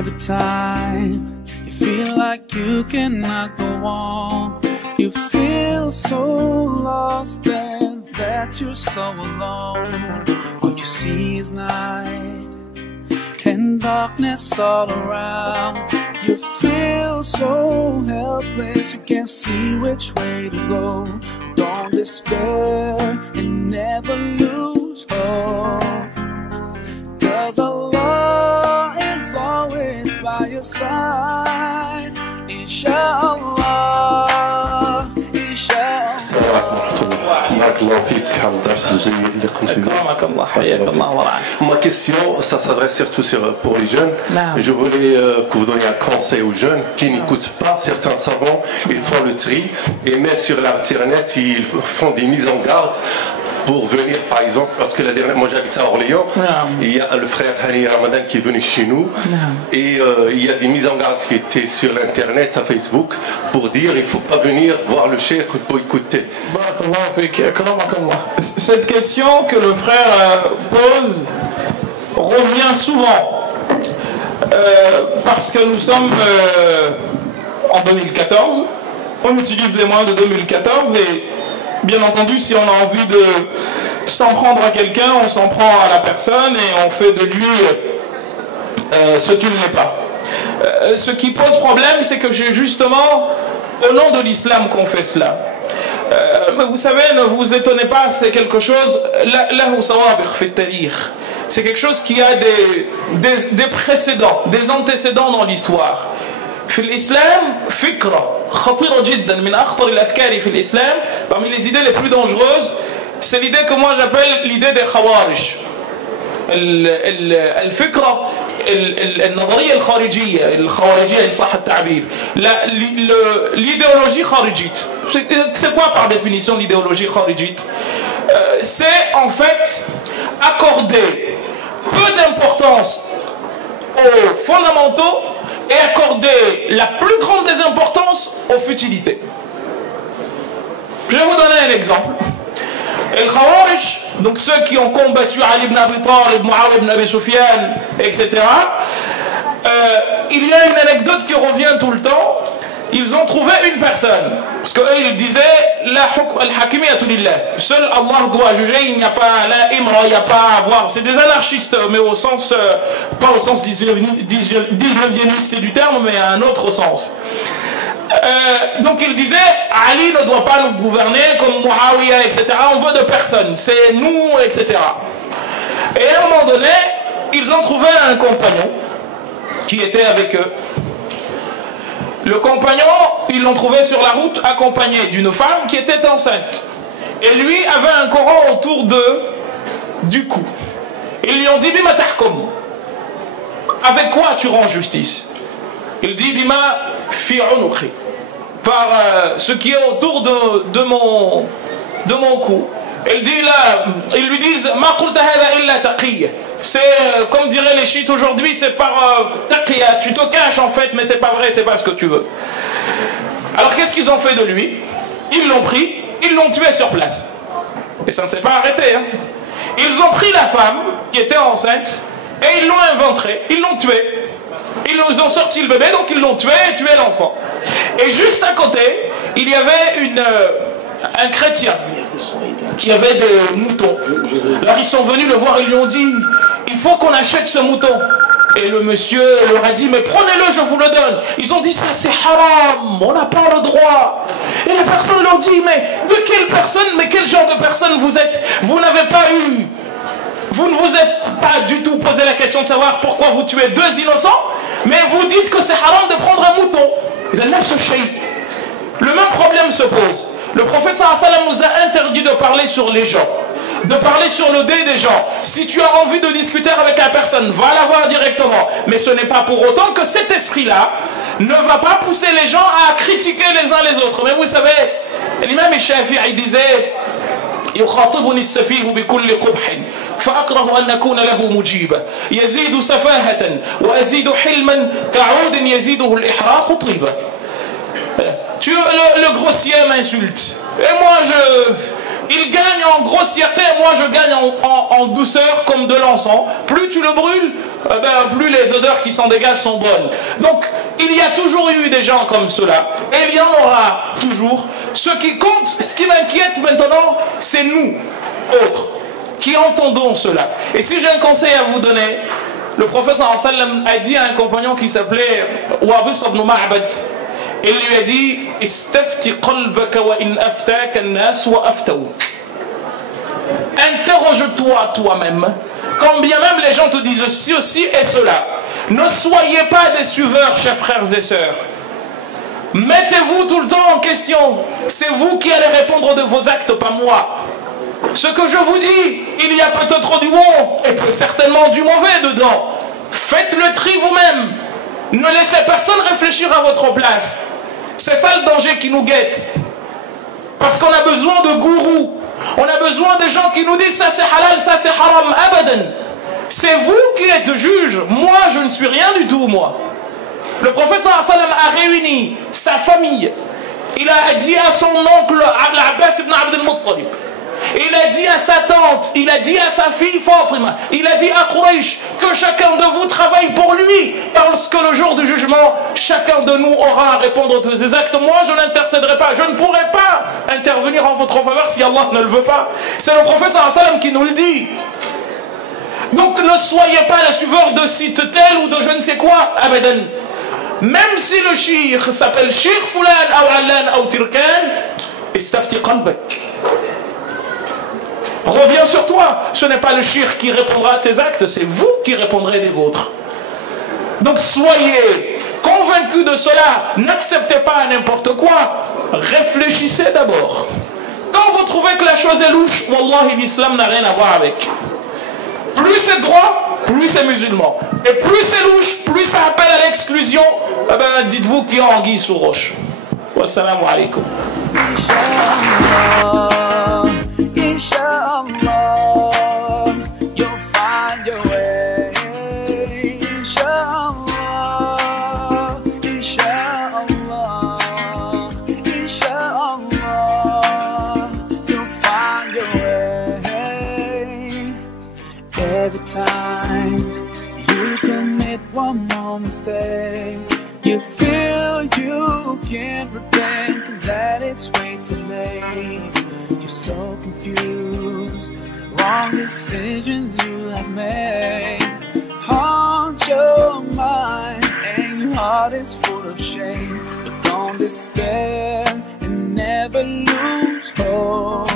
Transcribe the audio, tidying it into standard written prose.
every time you feel like you cannot go on, you feel so lost and that you're so alone. All you see is night and darkness all around. You feel so helpless, you can't see which way to go. Don't despair and never lose hope, 'cause Allah is always by your side. Inshallah, inshallah. Ma question, ça s'adresse surtout pour les jeunes. Je voulais que vous donniez un conseil aux jeunes qui n'écoutent pas certains savants. Ils font le tri et même sur l'internet ils font des mises en garde pour venir, par exemple, parce que la dernière, moi j'habite à Orléans, il y a le frère Hani Ramadan qui est venu chez nous, et il y a des mises en garde qui étaient sur l'internet, à Facebook, pour dire il ne faut pas venir voir le cheikh pour écouter. Cette question que le frère pose revient souvent, parce que nous sommes en 2014, on utilise les moyens de 2014 et bien entendu, si on a envie de s'en prendre à quelqu'un, on s'en prend à la personne et on fait de lui ce qu'il n'est pas. Ce qui pose problème, c'est que j'ai justement, au nom de l'islam, qu'on fait cela. Mais vous savez, ne vous étonnez pas, c'est quelque chose, c'est quelque chose qui a des précédents, des antécédents dans l'histoire. في الإسلام فكرة خطيرة جدا من أخطر الأفكار في الإسلام. Parmi les idées les plus dangereuses, c'est l'idée que moi j'appelle l'idée des khawarij. الفكرة النظرية الخارجية الخوارجية إن صح التعبير. L'idéologie kharijite. C'est quoi par définition l'idéologie kharijite? C'est en fait accorder peu d'importance aux fondamentaux et accorder la plus grande des importances aux futilités. Je vais vous donner un exemple. Les Khawarij, donc ceux qui ont combattu Ali ibn Abi Talib, Muawiyah ibn Abi Sufyan, etc. Il y a une anecdote qui revient tout le temps. Ils ont trouvé une personne. Parce qu'eux, ils disaient la al-hakimiyatu lillah. Seul Allah doit juger, il n'y a pas la imra, il n'y a pas à avoir. C'est des anarchistes, mais au sens, pas au sens 19e du terme, mais à un autre sens. Donc ils disaient Ali ne doit pas nous gouverner comme Muawiyah, etc. On veut de personne, c'est nous, etc. Et à un moment donné, ils ont trouvé un compagnon qui était avec eux. Le compagnon, ils l'ont trouvé sur la route accompagné d'une femme qui était enceinte. Et lui avait un Coran autour du cou. Ils lui ont dit Bima tahkum. Avec quoi tu rends justice? Il dit Bima fi unuqi. Par ce qui est autour de mon cou. Il dit là, ils lui disent Ma qulta hadha illa taqiyya. C'est comme diraient les chiites aujourd'hui, c'est par taqiyya, tu te caches en fait, mais c'est pas vrai, c'est pas ce que tu veux. Alors qu'est-ce qu'ils ont fait de lui? Ils l'ont pris, ils l'ont tué sur place. Et ça ne s'est pas arrêté. Hein. Ils ont pris la femme qui était enceinte et ils l'ont inventrée, ils l'ont tuée. Ils ont sorti le bébé, donc ils l'ont tué et tué l'enfant. Et juste à côté, il y avait un chrétien qui avait des moutons. Alors ils sont venus le voir, ils lui ont dit il faut qu'on achète ce mouton. Et le monsieur leur a dit mais prenez-le, je vous le donne. Ils ont dit ça c'est haram, on n'a pas le droit. Et la personne leur dit mais de quelle personne, mais quel genre de personne vous êtes? Vous n'avez pas eu, vous ne vous êtes pas du tout posé la question de savoir pourquoi vous tuez deux innocents, mais vous dites que c'est haram de prendre un mouton. Le même problème se pose. Le prophète sallallahu alayhi wa sallam nous a interdit de parler sur les gens, de parler sur le dé des gens. Si tu as envie de discuter avec la personne, va la voir directement. Mais ce n'est pas pour autant que cet esprit-là ne va pas pousser les gens à critiquer les uns les autres. Mais vous savez, l'imam Shafi'i disait يخاطبني السفيه بكل قبح فأكره أن نكون له مجيبا يزيد سفاهة وأزيد حلما كعود يزيده الإحراق طيبا. Le grossier m'insulte. Et moi, Il gagne en grossièreté, moi je gagne en douceur comme de l'encens. Plus tu le brûles, plus les odeurs qui s'en dégagent sont bonnes. Donc il y a toujours eu des gens comme cela, et il y en aura toujours. Ce qui compte, ce qui m'inquiète maintenant, c'est nous, autres, qui entendons cela. Et si j'ai un conseil à vous donner, le prophète sallam a dit à un compagnon qui s'appelait Wabis ibn Ma'bad, il lui a dit Istafti qalbaka wa in aftaka an-nas wa aftawuk. Interroge-toi toi-même, quand bien même les gens te disent ceci et cela. Ne soyez pas des suiveurs, chers frères et sœurs. Mettez-vous tout le temps en question. C'est vous qui allez répondre de vos actes, pas moi. Ce que je vous dis, il y a peut-être du bon et peut certainement du mauvais dedans. Faites le tri vous-même. Ne laissez personne réfléchir à votre place. C'est ça le danger qui nous guette. Parce qu'on a besoin de gourous. On a besoin de gens qui nous disent ça c'est halal, ça c'est haram. Abadan. C'est vous qui êtes juge. Moi, je ne suis rien du tout, moi. Le prophète sallam a réuni sa famille. Il a dit à son oncle Al-Abbas ibn Abd al-Muttalib. Il a dit à sa tante, il a dit à sa fille Fatima, il a dit à Quraysh que chacun de vous travaille pour lui, parce que le jour du jugement, chacun de nous aura à répondre de ses actes. Moi, je n'intercéderai pas, je ne pourrai pas intervenir en votre faveur si Allah ne le veut pas. C'est le prophète sallam qui nous le dit. Donc ne soyez pas les suiveurs de site tel ou de je ne sais quoi, abadan. Même si le shir s'appelle Shir Fulan ou Allan ou Tirkan, istafti qalbak. Reviens sur toi. Ce n'est pas le shir qui répondra de ses actes, c'est vous qui répondrez des vôtres. Donc soyez convaincus de cela. N'acceptez pas n'importe quoi. Réfléchissez d'abord. Quand vous trouvez que la chose est louche, wallahi, l'islam n'a rien à voir avec. Plus c'est droit, plus c'est musulman. Et plus c'est louche, plus ça appelle à l'exclusion. Eh ben, dites-vous qu'il y a anguille sous roche. Wassalamu alaikum. Inshallah, you'll find your way. Inshallah, inshallah, inshallah, you'll find your way. Every time you commit one more mistake, you feel you can't repent and that it's way too late. You're so confused, wrong decisions you have made haunt your mind and your heart is full of shame. But don't despair and never lose hope.